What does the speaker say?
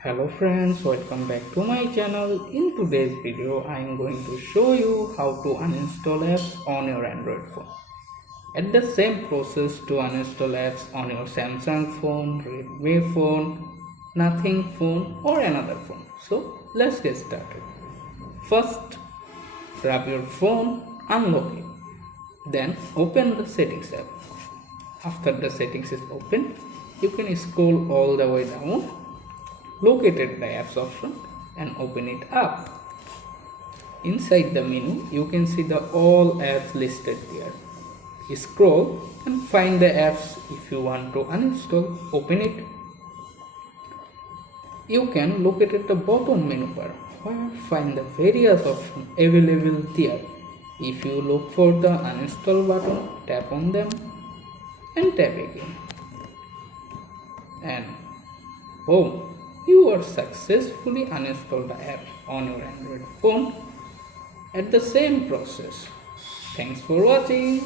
Hello friends, welcome back to my channel. In today's video, I am going to show you how to uninstall apps on your Android phone. At the same process to uninstall apps on your Samsung phone, Redmi phone, Nothing phone or another phone. So let's get started. First, grab your phone, unlock it. Then open the settings app. After the settings is open, you can scroll all the way down, locate the apps option and open it up. Inside the menu, you can see the all apps listed there. Scroll and find the apps. If you want to uninstall, open it. You can locate at the bottom menu bar where find the various options available there. If you look for the uninstall button, tap on them and tap again. And boom, you are successfully uninstalled the app on your Android phone at the same process. Thanks for watching.